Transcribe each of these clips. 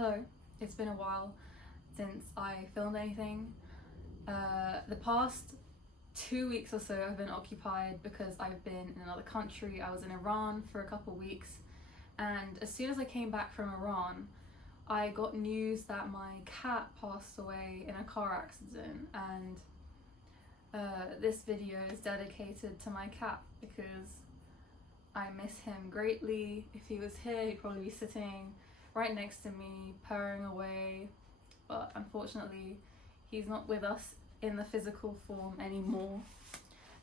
Hello, it's been a while since I filmed anything. The past 2 weeks or so I've been occupied because I've been in another country. I was in Iran for a couple weeks, and as soon as I came back from Iran, I got news that my cat passed away in a car accident, and this video is dedicated to my cat because I miss him greatly. If he was here, he'd probably be sitting right next to me, purring away, but unfortunately he's not with us in the physical form anymore.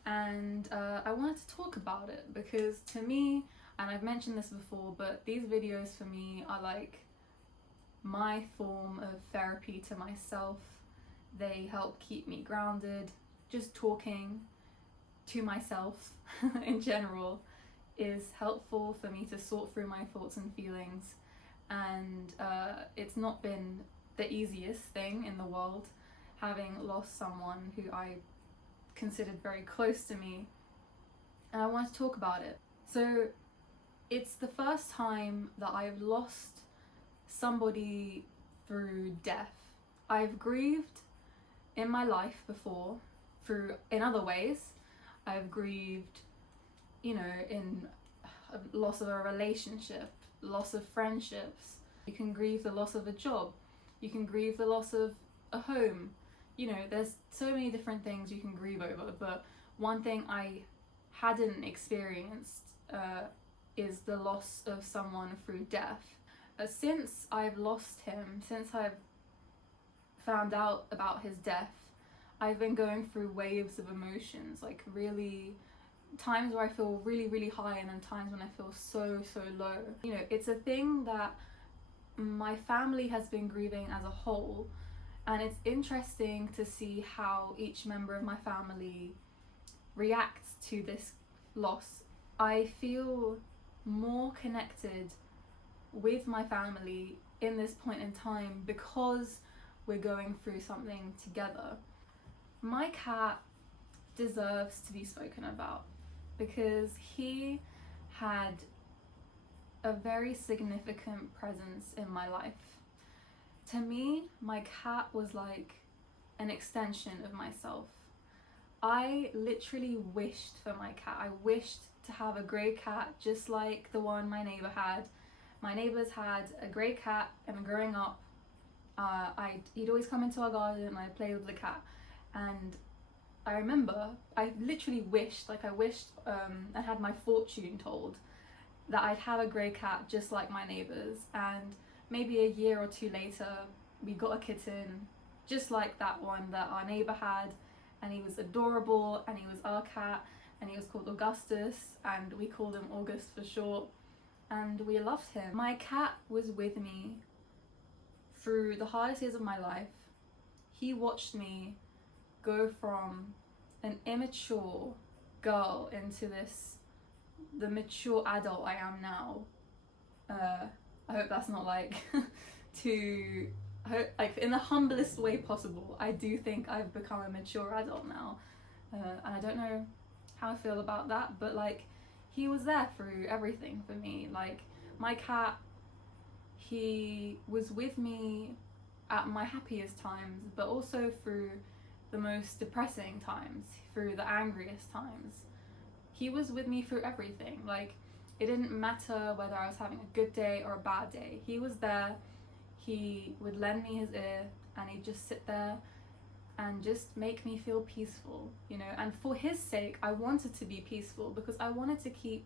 And I wanted to talk about it because to me, and I've mentioned this before, but these videos for me are like my form of therapy to myself. They help keep me grounded. Just talking to myself in general is helpful for me to sort through my thoughts and feelings, and it's not been the easiest thing in the world, having lost someone who I considered very close to me, and I want to talk about it. So it's the first time that I've lost somebody through death. I've grieved in my life before in other ways. I've grieved, in loss of a relationship, loss of friendships. You can grieve the loss of a job. You can grieve the loss of a home. There's so many different things you can grieve over, but one thing I hadn't experienced is the loss of someone through death. Since I've lost him, since I've found out about his death, I've been going through waves of emotions, like really times where I feel really, really high, and then times when I feel so, so low. It's a thing that my family has been grieving as a whole, and it's interesting to see how each member of my family reacts to this loss. I feel more connected with my family in this point in time because we're going through something together. My cat deserves to be spoken about because he had a very significant presence in my life. To me, my cat was like an extension of myself. I literally wished for my cat. I wished to have a grey cat just like the one my neighbour had. My neighbours had a grey cat, and growing up, he'd always come into our garden and I'd play with the cat. And I remember I literally wished, I had my fortune told that I'd have a grey cat just like my neighbours. And maybe a year or two later, we got a kitten just like that one that our neighbour had, and he was adorable, and he was our cat, and he was called Augustus, and we called him August for short, and we loved him. My cat was with me through the hardest years of my life. He watched me go from an immature girl into the mature adult I am now. I hope that's not in the humblest way possible. I do think I've become a mature adult now, and I don't know how I feel about that, but he was there through everything for me. My cat, he was with me at my happiest times, but also through the most depressing times, through the angriest times. He was with me through everything. It didn't matter whether I was having a good day or a bad day. He was there. He would lend me his ear, and he'd just sit there and just make me feel peaceful, and for his sake I wanted to be peaceful because I wanted to keep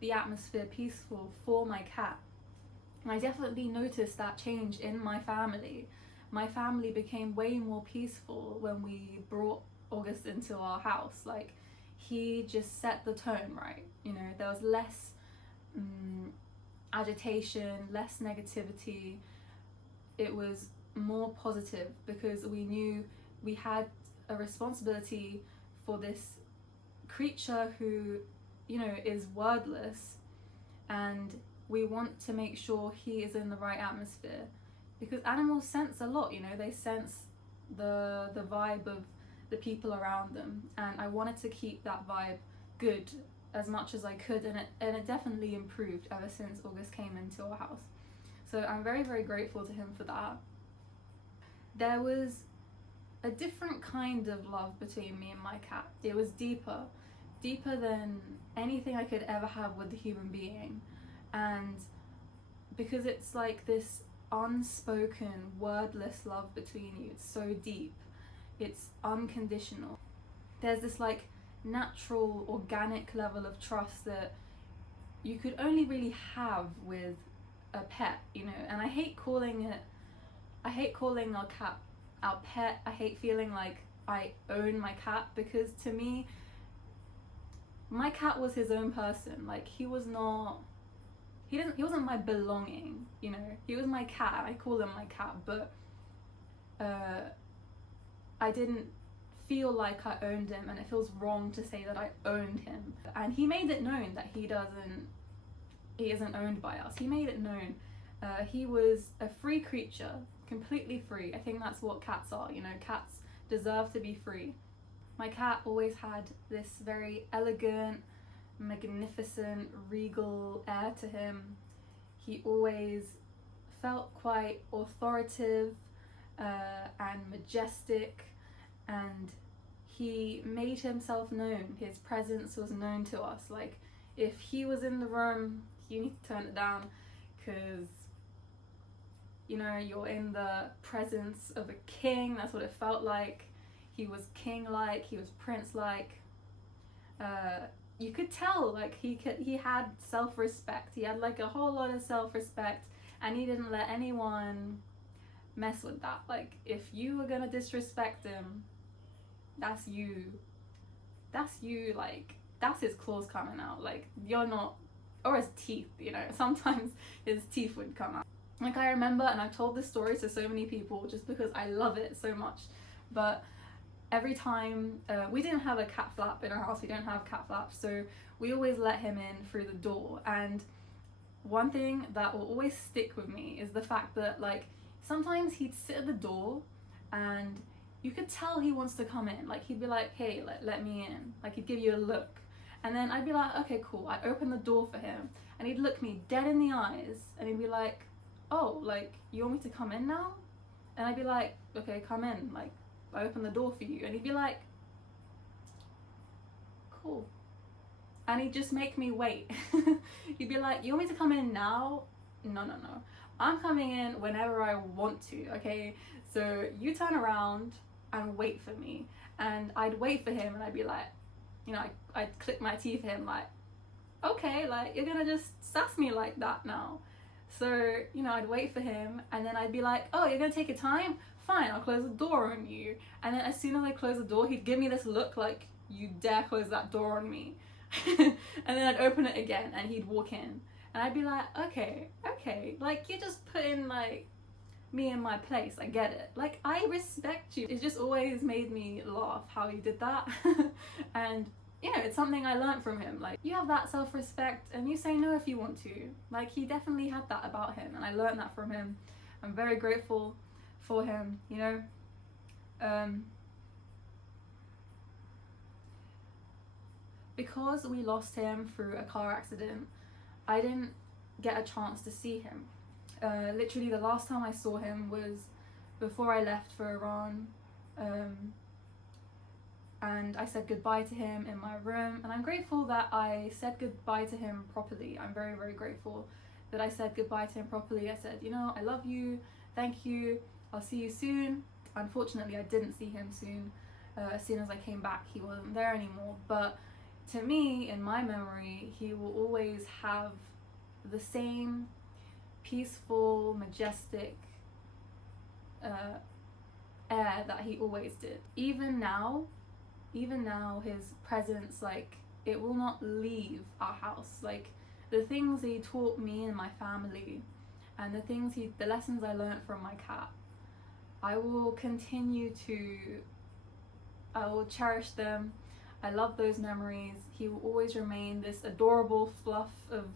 the atmosphere peaceful for my cat. And I definitely noticed that change in my family. My family became way more peaceful when we brought August into our house. He just set the tone right. There was less agitation, less negativity. It was more positive because we knew we had a responsibility for this creature who, is wordless, and we want to make sure he is in the right atmosphere, because animals sense a lot. They sense the vibe of the people around them, and I wanted to keep that vibe good as much as I could, and it definitely improved ever since August came into our house. So I'm very, very grateful to him for that. There was a different kind of love between me and my cat. It was deeper than anything I could ever have with a human being. And because it's like this unspoken, wordless love between you, it's so deep, it's unconditional. There's this like natural, organic level of trust that you could only really have with a pet, you know. And I hate calling our cat our pet. I hate feeling like I own my cat, because to me, my cat was his own person. Like, he wasn't my belonging, you know. He was my cat. I call him my cat, but I didn't feel like I owned him, and it feels wrong to say that I owned him. And he made it known that he isn't owned by us. He made it known. He was a free creature, completely free. I think that's what cats are, you know. Cats deserve to be free. My cat always had this very elegant, magnificent, regal air to him. He always felt quite authoritative and majestic, and he made himself known. His presence was known to us. Like, if he was in the room, you need to turn it down, because, you know, you're in the presence of a king. That's what it felt like. He was king-like, he was prince-like. You could tell, like, he had self-respect. He had like a whole lot of self-respect, and he didn't let anyone mess with that. Like, if you were gonna disrespect him, that's you, like, that's his claws coming out. Like, you're not, or his teeth, you know. Sometimes his teeth would come out. Like, I remember, and I've told this story to so many people just because I love it so much, but every time, we didn't have a cat flap in our house. We don't have cat flaps, so we always let him in through the door. And one thing that will always stick with me is the fact that, like, sometimes he'd sit at the door and you could tell he wants to come in. Like, he'd be like, hey, let me in. Like, he'd give you a look. And then I'd be like, okay, cool. I open the door for him, and he'd look me dead in the eyes, and he'd be like, oh, like, you want me to come in now? And I'd be like, okay, come in. Like, I open the door for you. And he'd be like, cool. And he'd just make me wait. He'd be like, you want me to come in now? No. I'm coming in whenever I want to, okay? So you turn around and wait for me. And I'd wait for him, and I'd be like, you know, I'd click my teeth at him like, okay, like, you're gonna just sass me like that now. So, you know, I'd wait for him, and then I'd be like, oh, you're gonna take your time? Fine, I'll close the door on you. And then as soon as I close the door, he'd give me this look like, you dare close that door on me. And then I'd open it again, and he'd walk in. And I'd be like, okay, like, you're just putting, like, me in my place. I get it. Like, I respect you. It just always made me laugh how he did that. And, you know, it's something I learned from him. Like, you have that self-respect, and you say no if you want to. Like, he definitely had that about him, and I learned that from him. I'm very grateful for him, you know. Because we lost him through a car accident, I didn't get a chance to see him. Literally the last time I saw him was before I left for Iran, and I said goodbye to him in my room, and I'm grateful that I said goodbye to him properly. I'm very, very grateful that I said goodbye to him properly. I said, you know, I love you, thank you, I'll see you soon. Unfortunately, I didn't see him soon. As soon as I came back, he wasn't there anymore. But to me, in my memory, he will always have the same peaceful, majestic air that he always did. Even now, his presence, like, it will not leave our house. Like, the things he taught me and my family, and the lessons I learned from my cat, I will cherish them. I love those memories. He will always remain this adorable fluff of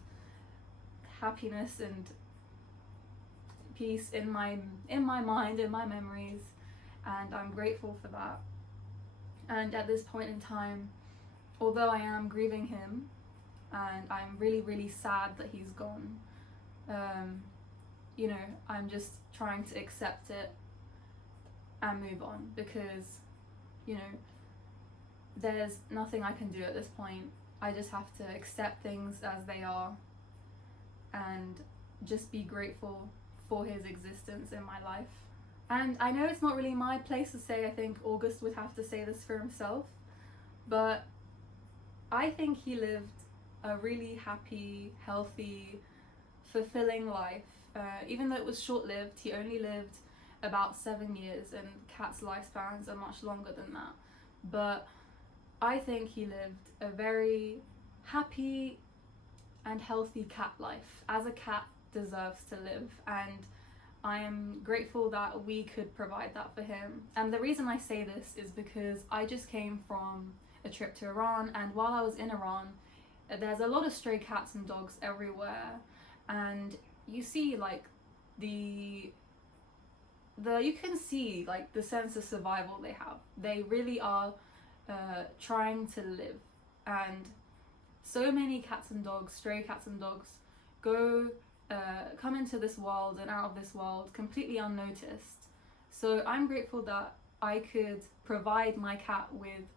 happiness and peace in my mind, in my memories, and I'm grateful for that. And at this point in time, although I am grieving him, and I'm really, really sad that he's gone, you know, I'm just trying to accept it and move on, because, you know, there's nothing I can do at this point. I just have to accept things as they are and just be grateful for his existence in my life. And I know it's not really my place to say, I think August would have to say this for himself, but I think he lived a really happy, healthy, fulfilling life. Even though it was short-lived, he only lived about 7 years, and cats' lifespans are much longer than that. But I think he lived a very happy and healthy cat life, as a cat deserves to live, and I am grateful that we could provide that for him. And the reason I say this is because I just came from a trip to Iran, and while I was in Iran, there's a lot of stray cats and dogs everywhere, and you see like the you can see like the sense of survival they have. They really are trying to live, and so many cats and dogs, stray cats and dogs, come into this world and out of this world completely unnoticed. So I'm grateful that I could provide my cat with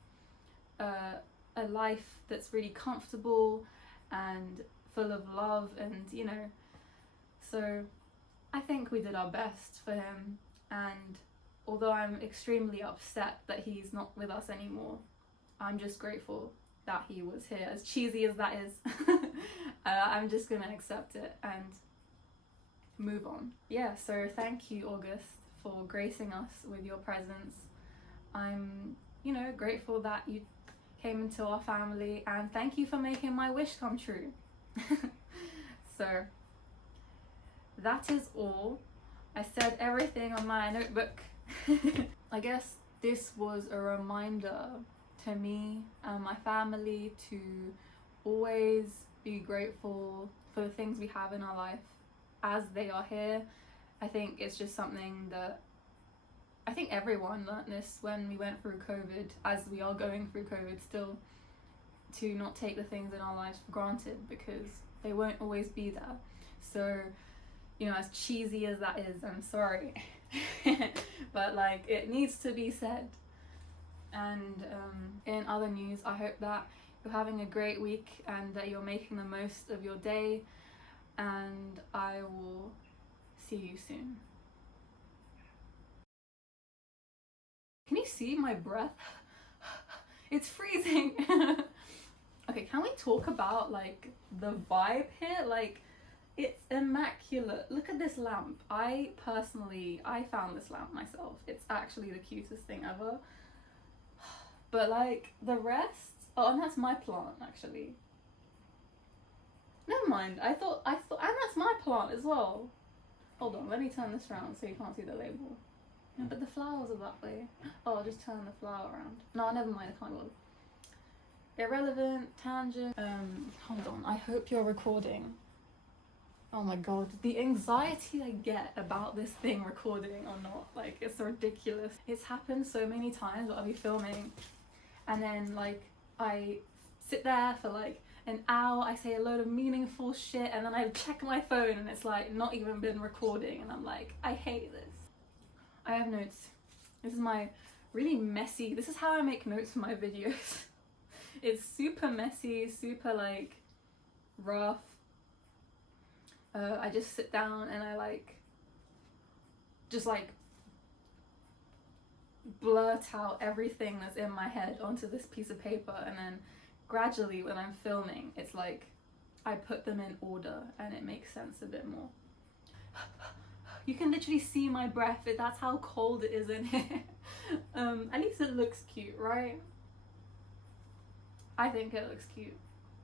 a life that's really comfortable and full of love, and you know, so I think we did our best for him. And although I'm extremely upset that he's not with us anymore, I'm just grateful that he was here, as cheesy as that is. I'm just gonna accept it and move on. Yeah, so thank you, August, for gracing us with your presence. I'm, you know, grateful that you came into our family, and thank you for making my wish come true. So that is all. I said everything on my notebook. I guess this was a reminder to me and my family to always be grateful for the things we have in our life as they are here. I think it's just something that I think everyone learned this when we went through COVID, as we are going through COVID still, to not take the things in our lives for granted, because they won't always be there. So, you know, as cheesy as that is, I'm sorry. But like, it needs to be said. And in other news, I hope that you're having a great week and that you're making the most of your day, and I will see you soon. Can you see my breath? It's freezing. Okay, can we talk about like the vibe here? Like, it's immaculate. Look at this lamp. I found this lamp myself. It's actually the cutest thing ever. But like the rest, oh, and that's my plant actually. Never mind. I thought, and that's my plant as well. Hold on, let me turn this around so you can't see the label. Yeah, but the flowers are that way. Oh, I'll just turn the flower around. No, never mind, I can't bother. Irrelevant, tangent. Hold on, I hope you're recording. Oh my god, the anxiety I get about this thing recording or not, like, it's ridiculous. It's happened so many times that I'll be filming, and then like I sit there for like an hour, I say a load of meaningful shit, and then I check my phone and it's like not even been recording, and I'm like, I hate this. I have notes. This is my really messy, this is how I make notes for my videos. It's super messy, super like rough. I just sit down and I just blurt out everything that's in my head onto this piece of paper, and then gradually when I'm filming, it's like I put them in order and it makes sense a bit more. You can literally see my breath, that's how cold it is in here. At least it looks cute, right? I think it looks cute.